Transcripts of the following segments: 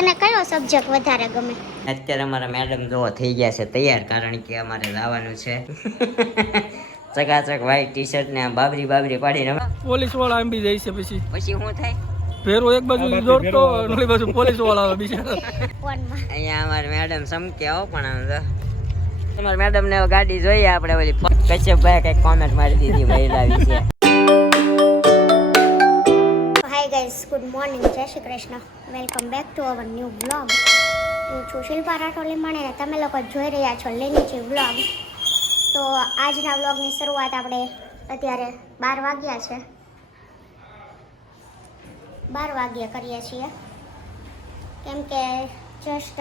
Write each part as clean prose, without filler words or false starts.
તને કયો સબ્જેક્ટ વધારે ગમે? અત્યારે અમારા મેડમ જો થઈ ગયા છે તૈયાર, કારણ કે અમારે જવાનું છે ચકાચક વ્હાઈટ ટી શર્ટ ને બાબરી પાડીને પોલીસ વાળા એમ બી જાય છે. પછી શું થાય? ફેરો એક બાજુ દોડતો ઓલી બાજુ પોલીસ વાળા આવે બિચારા. ફોનમાં અહીંયા અમારા મેડમ સમકે આવો, પણ આમ તો અમારા મેડમ ને ગાડી જોઈએ આપણે ઓલી કશ્યપભાઈ કઈક કોમેન્ટ મારી દીધી મહિલા વિશે. હાય ગાઈઝ, ગુડ મોર્નિંગ, જય Shri Krishna, welcome back to our new blog. હું છું શિલ્પા રાઠોડ લીંબાણી અને તમે લોકો જોઈ રહ્યા છો લેનીચી બ્લોગ. તો આજના બ્લોગની શરૂઆત આપણે અત્યારે 12 વાગ્યા છે, 12 વાગ્યે કરીએ છીએ, કેમ કે જસ્ટ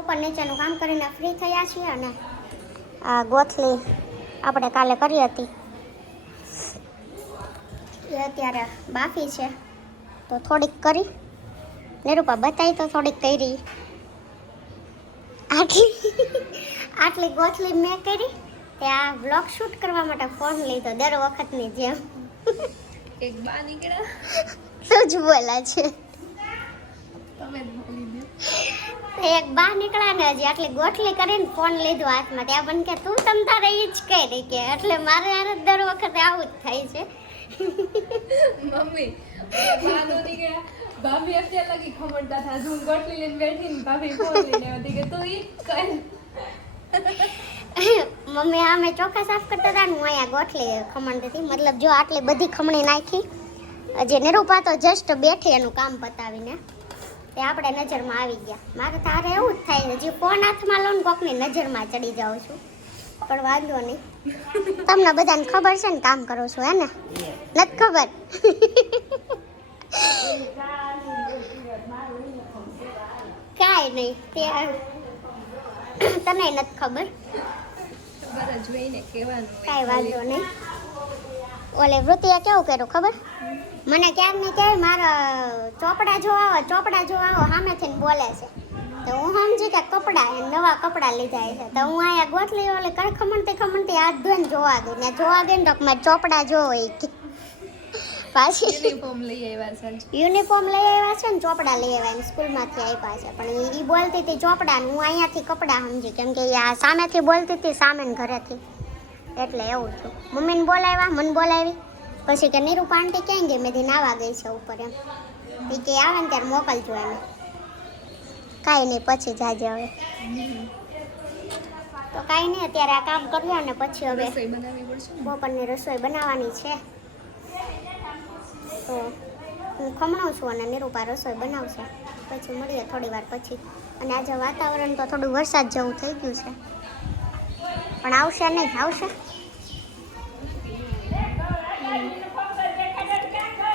ઉપર નીચેનું કામ કરીને ફ્રી થયા છીએ. અને આ ગોથલી આપણે કાલે કરી હતી એ અત્યારે બાફી છે, તો થોડીક કરી નિરૂપા બતાવી તો થોડીક કરી. આટલી ગોથલી મેં કરી તે આ વ્લોગ શૂટ કરવા માટે ફોન લીધો દર વખતની જેમ. એક બા નીકળ્યા, શું જ બોલા છે, તમે જ બોલી દો. એક બા નીકળ્યા ને હજી આટલી ગોઠલી કરીને ફોન લીધો હાથમાં. ત્યાં બન કે તું તમ તારે ઈ જ કહી કે, એટલે મારે યાર દર વખતે આવું જ થાય છે. મમ્મી બા નો નીકળ્યા, ભાભી અત્યારે લગી ખમણતા હતા. હું ગોટલી લઈને બેઠી ને ભાભી ફોન લઈને હતી કે તું ઈ કઈ. મમ્મી આમે ચોખા સાફ કરતા હતા ને હું અહીંયા ગોઠલી ખમણતી હતી. મતલબ જો આટલી બધી ખમણી નાખી, હજી નિરૂપા તો જસ્ટ બેઠી એનું કામ પતાવીને તે આપણે નજરમાં આવી ગયા. મારે તારે એવું જ થાય, હજી ફોન હાથમાં લો ને કોકની નજરમાં ચડી જાઉં છું, પણ વાંધો નહીં. તમને બધાને ખબર છે ને કામ કરો છો, હે ને? નથી ખબર? કાંઈ નહીં, તને નથી ખબર, બરા જોઈને કહેવાનું. કાંઈ વાંધો નહીં. ઓલે વૃત્તિએ કેવું કર્યું ખબર? મને ક્યાંક ને ક્યાંય મારા ચોપડા જોવા આવો સામેથી બોલે છે, તો હું સમજી કે કપડાં નવા કપડાં લીધા છે. તો હું અહીંયા ગોઠલી ઓલે કર ખમણતી હાથ ધોઈને જોવા ગઈ ને તો મારે ચોપડા જોવો એ પાછી યુનિફોર્મ લઈ આવ્યા છે. યુનિફોર્મ લઈ આવ્યા છે ને ચોપડા લઈ આવ્યા સ્કૂલમાંથી આપ્યા છે, પણ એ બોલતી હતી ચોપડા, હું અહીંયાથી કપડાં સમજી, કેમ કે આ સામેથી બોલતી હતી, સામેન ઘરેથી, એટલે એવું થયું. મમ્મીને બોલાવ્યા, મને બોલાવી, પછી કે નિરૂપા આંટી ક્યાં ગઈ? મેં નાવા ગઈ છે ઉપર, એમ એ કે આવે ને ત્યારે મોકલજો એને. કાંઈ નહીં, પછી જાજે હવે. તો કાંઈ નહીં, અત્યારે આ કામ કર્યું ને પછી હવે રસોઈ બનાવવી પડશે. બપોરની રસોઈ બનાવવાની છે. તો હું ખમણું છું અને નિરૂપા રસોઈ બનાવશે, પછી મળીએ થોડી વાર પછી. અને આજે વાતાવરણ તો થોડું વરસાદ જેવું થઈ ગયું છે, પણ આવશે નહીં, આવશે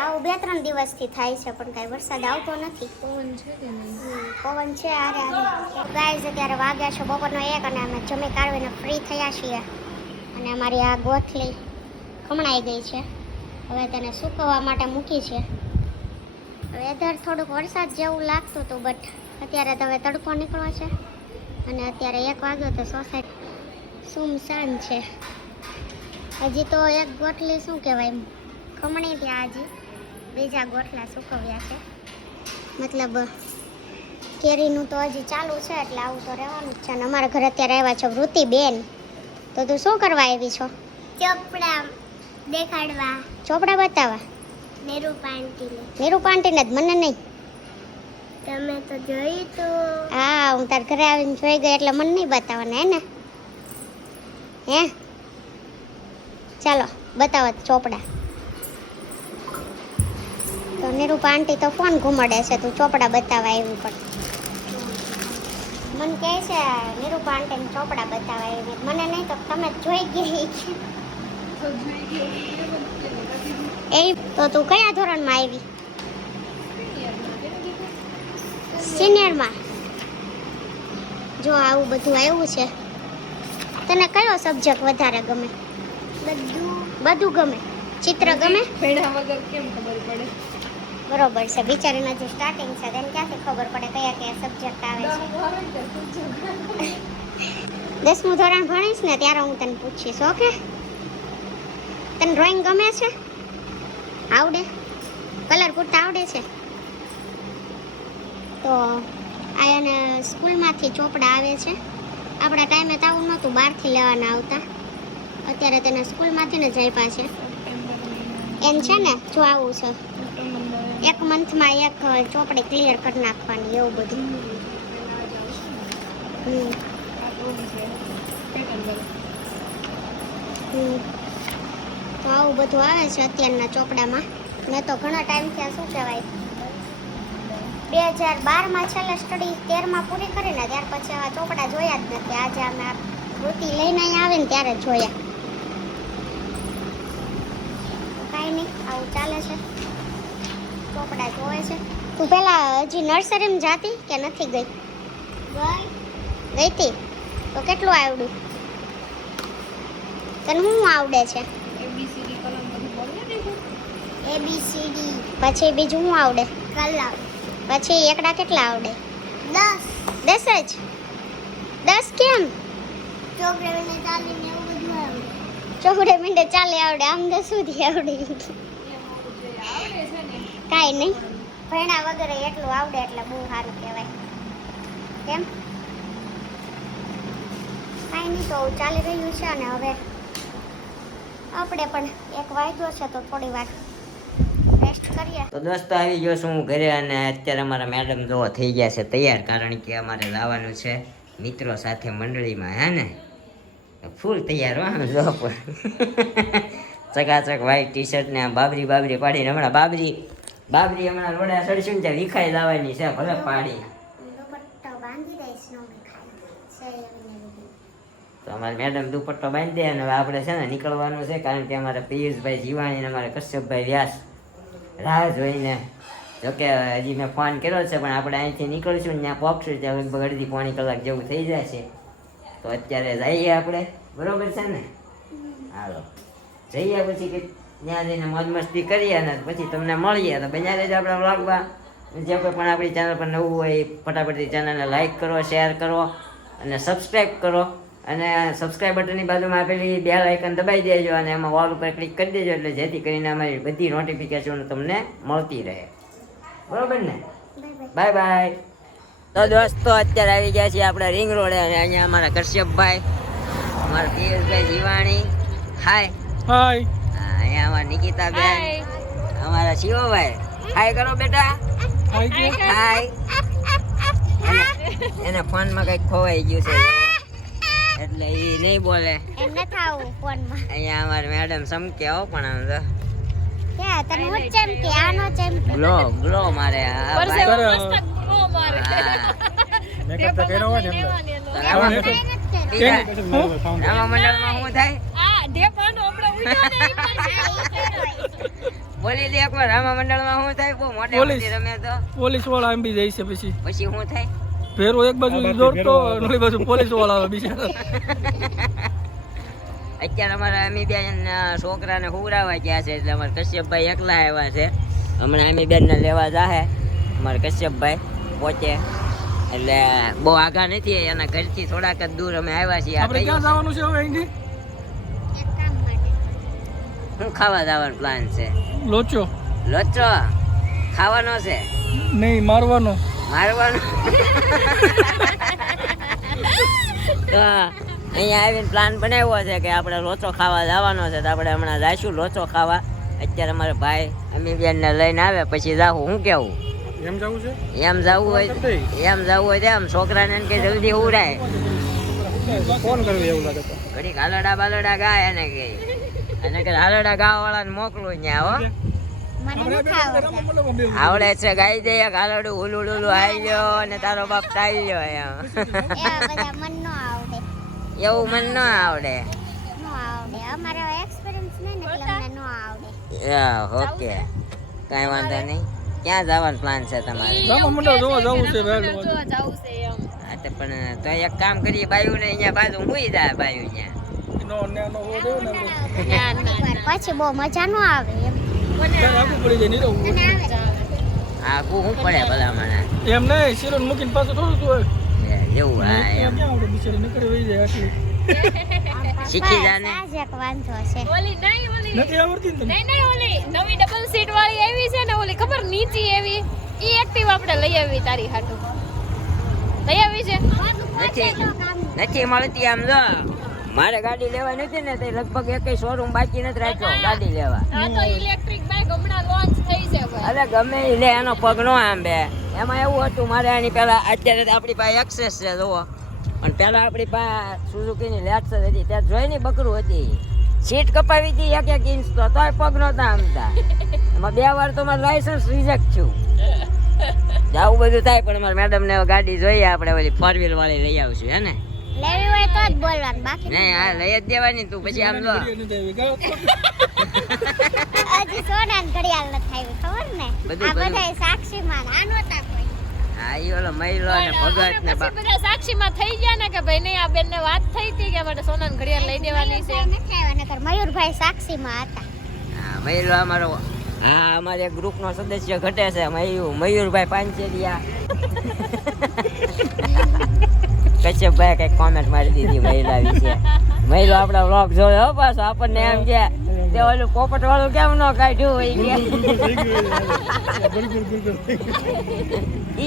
આવું 2-3 દિવસથી થાય છે, પણ કાંઈ વરસાદ આવતો નથી. પવન છે કે નહીં? પવન છે આરે ગાઈઝ. અત્યારે વાગ્યા છે બપોરનો 1 અને અમે જમી કાઢવીને ફ્રી થયા છીએ. અને અમારી આ ગોથલી ખમણાઈ ગઈ છે, હવે તેને સૂકવવા માટે મૂકી છે. વેધર થોડુંક વરસાદ જેવું લાગતું હતું, બટ અત્યારે તો હવે તડકો નીકળ્યો છે. અને અત્યારે 1 વાગ્યો તો સોસાયટી સુમસાન છે. હજી તો એક ગોઠલી શું કહેવાય ખમણી ત્યાં, હજી બીજા ગોઠલા સૂકવ્યા છે. મતલબ કેરીનું તો હજી ચાલુ છે, એટલે આવું તો રહેવાનું જ છે. અને અમારા ઘરે અત્યારે આવ્યા છે વૃત્તિબેન. તો તું શું કરવા આવી છો? ચોપડા દેખાડવા. ચોપડા બતાવવા? નિરૂપા આંટીને જ, મને નહીં. તમે તો જોઈ તો. હા, હું તાર ઘરે આવીને જોઈ ગઈ એટલે મને નહીં બતાવવાના, હે ને? હે ચાલો બતાવો ચોપડા. તો નિરૂપા આંટી તો ફોન ઘુમાડે છે, તું ચોપડા બતાવવા આવ્યું, પણ મને કહે છે નિરૂપા આંટીને ચોપડા બતાવવા આવી. મને નહીં તો તમે જોઈ ગઈ એ. તો તું કયા ધોરણમાં આવી? સિનિયરમાં. જો આવું બધું આવ્યું છે. તને કયો સબ્જેક્ટ વધારે ગમે? બધું ગમે. ચિત્ર ગમે? ભણ્યા વગર કેમ ખબર પડે? બરોબર છે, બિચારીને જે સ્ટાર્ટિંગ છે તેને ક્યાંથી ખબર પડે કયા સબ્જેક્ટ આવે છે. 10મું ધોરણ ભણીશ ને ત્યારે હું તને પૂછીશ, ઓકે? તને ડ્રોઈંગ ગમે છે? આવડે? કલર પૂરતા આવડે છે? તો આ એને સ્કૂલમાંથી ચોપડા આવે છે. આપણા ટાઈમે તો આવું નહોતું, બહારથી લેવાના આવતા. અત્યારે તેને સ્કૂલમાંથી ને જ આપ્યા છે. એમ છે ને જો આવું છે, 1 મંથમાં 1 ચોપડી ક્લિયર કરી નાખવાની, એવું બધું. તો આવું બધું આવે છે અત્યારના ચોપડામાં. મેં તો ઘણા ટાઈમથી આ શું કહેવાય 2012માં છેલ્લે સ્ટડી 13માં પૂરી કરીને ત્યાર પછી આવા ચોપડા જોયા જ નથી. આજે અમે આ વૃત્તિ લઈને અહીંયા આવે ને ત્યારે જોયા. કાંઈ નહીં, આવું ચાલે છે, ચોપડા જોવે છે. તું પેલા હજી નર્સરીમાં જાતી કે નથી ગઈ? ગઈ હતી. તો કેટલું આવડ્યું તને? શું આવડે છે? ABCD. પછી બીજું શું આવડે? કલર. પછી એકડા કેટલા આવડે? 10 જ. 10 કેમ? ચોપડે મીંડે ચાલીને એવું બધું આવડે. ચોપડે મીંડે ચાલે આવડે, આમ 10 સુધી આવડે. કાંઈ નહીં, ભણ્યા વગર એટલું આવડે એટલે બહુ સારું કહેવાય. કેમ? કાંઈ નહીં, તો ચાલી રહ્યું છે. અને હવે આપણે પણ 1 વાગ્યો છે તો થોડી વાર રેસ્ટ કરીએ. તો દોસ્તો આવી ગયો છું હું ઘરે, અને અત્યારે અમારા મેડમ જોવા થઈ ગયા છે તૈયાર, કારણ કે અમારે જવાનું છે મિત્રો સાથે મંડળીમાં. હે ને ફૂલ તૈયાર હો જો ચકાચક વ્હાઈટ ટી-શર્ટ ને બાબરી પાડીને હમણાં બાબરી હમણાં રોડા સડશું ને ત્યાં વિખાઈ લાવવાની છે, ભલે પાડી. તો અમારે મેડમ દુપટ્ટો બાંધી દે અને હવે આપણે છે ને નીકળવાનું છે, કારણ કે અમારે પિયુષભાઈ જીવાણી અને અમારે કશ્યપભાઈ વ્યાસ રાહ જોઈને. જોકે હજી મેં ફોન કર્યો છે, પણ આપણે અહીંથી નીકળશું ને ત્યાં પહોંચશું ત્યાં લગભગ અડધી પોણી કલાક જેવું થઈ જાય છે. તો અત્યારે જઈએ આપણે, બરોબર છે ને? હાલો જઈએ, પછી કે ત્યાં જઈને મોજ મસ્તી કરીએ અને પછી તમને મળીએ. તો બન્યા રહેજો આપણા વ્લોગમાં. જે કોઈ પણ આપણી ચેનલ પર નવું હોય ફટાફટથી ચેનલને લાઈક કરો, શેર કરો અને સબસ્ક્રાઈબ કરો. અને સબસ્ક્રાઈબ બટનની બાજુમાં આપેલી બેલ આઇકન દબાવી દેજો અને એમાં ઓલ ઉપર ક્લિક કરી દેજો, એટલે જેથી કરીને અમારી બધી નોટિફિકેશન તમને મળતી રહે, બરોબર ને? Bye bye. તો દોસ્તો અત્યારે આવી ગયા છીએ આપણે રિંગ રોડે, અને અહીંયા અમારા કશ્યપભાઈ, અમારા પિયુષભાઈ જીવાણી, હાય અહીંયા અમારા નિકિતાબેન, અમારા શિવભાઈ, હાય કરો બેટા, હાય. એને ફોનમાં કંઈક ખોવાઈ ગયું છે એટલે એ નહીં બોલે. અહીંયા અમારે મેડમ સમકે હો, પણ આમ તો ગ્લો મારે. રામા મંડળમાં શું થાય બોલી દે એકવાર. રામા મંડળમાં શું થાય? બહુ મોટે મોટી રમે તો પોલીસ વાળા એમ બી જાય છે. પછી શું થાય? ફેરો એક બાજુ દોડતો ઓલી બાજુ પોલીસ વાળા આવે બિચારા. અત્યારે અમારા અમી બેન છોકરાને હુવરાવા ગયા છે, એટલે અમારે કશ્યપભાઈ એકલા આવ્યા છે. હમણાં અમી બેન ને લેવા જાહે અમારે કશ્યપભાઈ પહોંચે, એટલે બહુ આગા નથી, એના ઘરથી થોડાક જ દૂર અમે આવ્યા છીએ. આપણે ક્યાં જવાનું છે હવે અહીંથી? શું ખાવા જવાનો પ્લાન છે? લોચો ખાવાનો છે? નહીં, મારવાનો. તો અહીંયા આવીને પ્લાન બનાવ્યો છે કે આપણે લોચો ખાવા જવાનો છે, તો આપણે હમણાં જઈશું લોચો ખાવા. અત્યારે અમારે ભાઈ અમી બેન ને લઈને આવે પછી જાવું. શું કેવું? એમ જવું છે? એમ જવું હોય તેમ છોકરાને કે જલ્દી ઉડાય. ફોન કરવી એવું લાગે તો ઘડીક હાલડા બાલડા ગાય એને કે, અને કે હાલડા ગાવા વાળાને મોકલું ત્યાં. હો આવડે છે, ગાઈ દે એક હાલડું હુલું આવી ગયો અને તારો બાપ તાઈ ગયો. એવું મન ન આવડે. ઓકે, કાંઈ વાંધો નહીં. ક્યાં જવાનું પ્લાન છે તમારે? રામા મંડળ જોવા જવું છે. હા તો પણ તો એક કામ કરીએ, બાયું ને અહીંયા બાજુ હુઈ જાય. બાયું પછી બહુ મજા નો આવે એમ. આખું શું પડે ભલા મને એમ નહીં, શિરોન મૂકીને પાછું થોડું તું એવું. હા એમ શીખી જાને. નથી આવડતી ને? નહીં ઓલી નવી ડબલ સીટ વાળી આવી છે ને, ઓલી ખબર નીચી એવી ઈ એક્ટિવ આપણે લઈ આવી તારી હાટુ લઈ આવી છે નથી મળતી આમ જો મારે ગાડી લેવા નથી ને તો લગભગ એકેય શોરૂમ બાકી નથી રાખ્યો ગાડી લેવા. આ તો ઇલેક્ટ્રિક બાઇક હમણાં લોન્ચ થઈ છે ભાઈ. અરે ગમે ઈ લે એનો પગ નો આંબે. એમાં એવું હતું મારે આની પહેલા અત્યારે તો આપણી પાસે એક્સેસ છે જુઓ પણ પહેલા આપણી પાસે સુઝુકીની લેક્સસ હતી ત્યાં જોઈને બકરું હતી સીટ કપાવી હતી 1 ઇંચ તો તોય પગ નહોતા આમતા. એમાં 2 વાર તો મારું લાયસન્સ રિજેક્ટ થયું. આવું બધું થાય પણ મારા મેડમ ને ગાડી જોઈએ આપણે ઓલી 4 વ્હીલ વાળી લઈ આવશું હે ને લેવી હોય તો જ બોલવાનું બાકી નહીં હા લઈ જ દેવાની તું પછી આમ જો હજી સોનાની ઘડિયાળ નથી આવી ખબર ને બધું આ બધાય સાક્ષીમાં આ નહોતા કોઈ હા ઈ ઓલો મહિલો ને ભગત ને પછી બધા સાક્ષીમાં થઈ ગયા ને કે ભાઈ નહીં આ બેનને વાત થઈ હતી કે માટે સોનાની ઘડિયાળ લઈ દેવાની છે. નથી આવ્યા નકર મયુરભાઈ સાક્ષીમાં હતા. હા મહિલો અમારો હા અમારે ગ્રુપ નો સદસ્ય ઘટે છે મયુરભાઈ પાંચેરિયા કશ્યપભાઈ કઈક કોમેન્ટ મારી દીધી મહિલા વિશે. મહિલો આપડા વ્લોગ જોયો પાછો આપણને એમ કે તે ઓલું પોપટ વાળું કેમ ન કાઢ્યું ઈ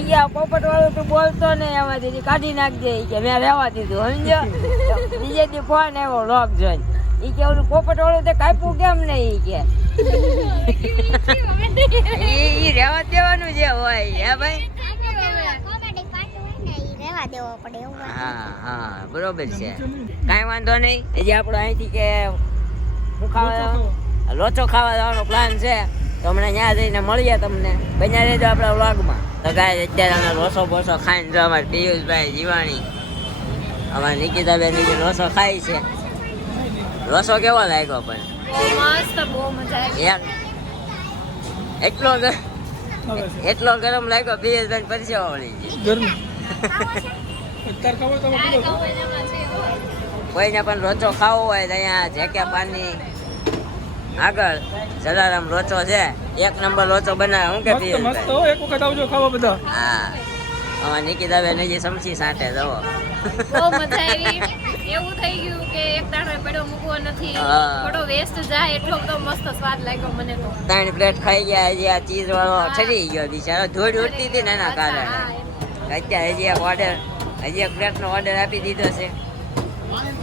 કે પોપટ વાળું તું બોલતો ને એમાંથી કાઢી નાખજે ઈ કે મેં રહેવા દીધું સમજો. બીજે દી ફોન આવ્યો વ્લોગ જોઈને ઈ કે ઓલું પોપટ વાળું તે કાપ્યું કેમ નહીં ઈ કે ઈ રહેવા દેવાનું જે હોય હે ભાઈ. કોમેડી પાર્ટ હોય ને ઈ રહેવા દેવો પડે એવું હોય. હા હા બરોબર છે કાંઈ વાંધો નહીં. હજી આપણો અહીંથી કે લોચો ખાવા જવાનો પ્લાન છે તો હમણાં ત્યાં જઈને મળીએ તમને બન્યા રહેજો આપણા વ્લોગમાં. તો ગાય અત્યારે અમે લોસો બોસો ખાઈને જો અમારે પિયુષભાઈ જીવાણી અમારે નિકિતાબેન લોસો ખાય છે. લોસો કેવો લાગ્યો પણ મસ્ત બહુ મજા આવી. યાર એટલો ગરમ લાગ્યો પિયુષભાઈ પરસેવો વળી ગયો. ગરમી તાર ખાવો તો કોઈને પણ લોચો ખાવો હોય તો અહીંયા જેકે પાની આગળ જલારામ લોચો છે 1 નંબર લોચો બનાવે હું કે મસ્ત પિયુષભાઈ? હો એક વખત આવજો ખાવા બધા. હા અમાર નિકિતાબેન હજી સમસી સાંટે જવો બહુ મજા આવી. એવું થઈ ગયું કે એક દાડો પડ્યો મૂકવો નથી હા. થોડો વેસ્ટ જાય એટલો બધો મસ્ત સ્વાદ લાગ્યો મને તો. 3 પ્લેટ ખાઈ ગયા હજી આ ચીઝ વાળો ઠરી ગયો બિચારો ધૂળ ઉડતી હતી ને એના કારણે. અત્યારે હજી એક પ્લેટનો ઓર્ડર આપી દીધો છે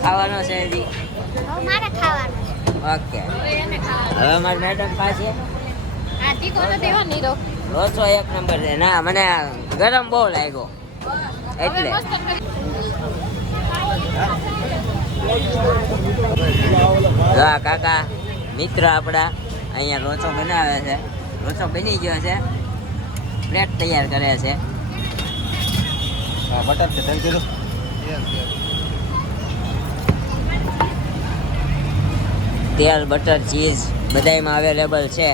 ખાવાનો છે હજી. હવે મારે ખાવાનું છે. ઓકે હવે એને ખાવાનું. હવે અમારી મેડમ પાસે આ તીખો નથી હો નીરો. લોચો 1 નંબર છે. ના મને ગરમ બહુ લાગ્યો એટલે હવે મસ્ત કરી. જો આ કાકા મિત્ર આપણા અહીંયા લોચો બનાવે છે. લોચો બની ગયો છે પ્લેટ તૈયાર કરે છે. બટર છે થેન્ક યુ. તેલ બટર ચીઝ બધાયમાં અવેલેબલ છે.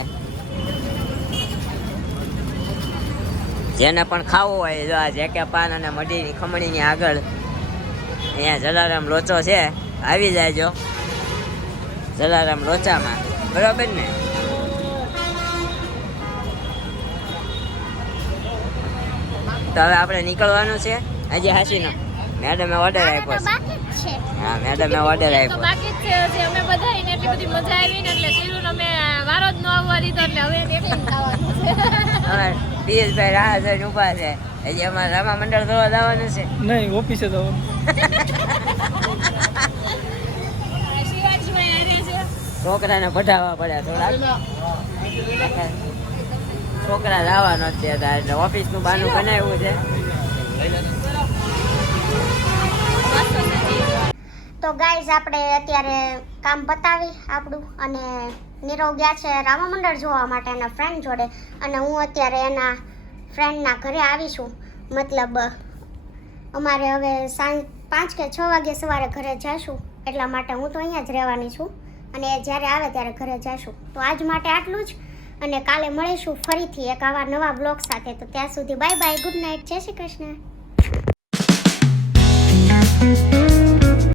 જેને પણ ખાવું હોય જો આ જેકે પાન અને મઢીની ખમણીની આગળ અહીંયા જલારામ લોચો છે આવી જાયજો જલારામ લોચામાં બરાબર ને. તો હવે આપણે નીકળવાનું છે હજી હાસીનો મેડમે ઓર્ડર આપ્યો છે. બાકી જ છે. હા મેડમે ઓર્ડર તો આપ્યો. બાકી જ છે જે અમે બધા એને એટલી બધી મજા આવી ને એટલે શીરુને અમે વારો જ ન આવવા દીધો એટલે હવે એને એકલું ખાવાનું છે. અમારે પિયુષભાઈ રાહ જોઈને ઊભા છે. હજી અમારે રામા મંડળ જોવા જવાનું છે. નહીં ઓફિસે તો શિવાજીભાઈ હારે છે. છોકરાને પઢાવવા પડે થોડા છોકરા જવાનો જ છે એટલે ઓફિસનું બાનું બનાવ્યું છે. તો ગાઈઝ આપણે અત્યારે કામ પતાવી આપણું અને નીરવ ગયા છે રામા મંડળ જોવા માટે એના ફ્રેન્ડ જોડે અને હું અત્યારે એના ફ્રેન્ડના ઘરે આવીશું. મતલબ અમારે હવે સાંજ 5 કે 6 વાગે સવારે ઘરે જઈશું એટલા માટે હું તો અહીંયા જ રહેવાની છું અને એ જ્યારે આવે ત્યારે ઘરે જઈશું. તો આજ માટે આટલું જ અને કાલે મળીશું ફરીથી એક આવા નવા બ્લોગ સાથે. તો ત્યાં સુધી બાય બાય, ગુડ નાઇટ, જય શ્રી કૃષ્ણ.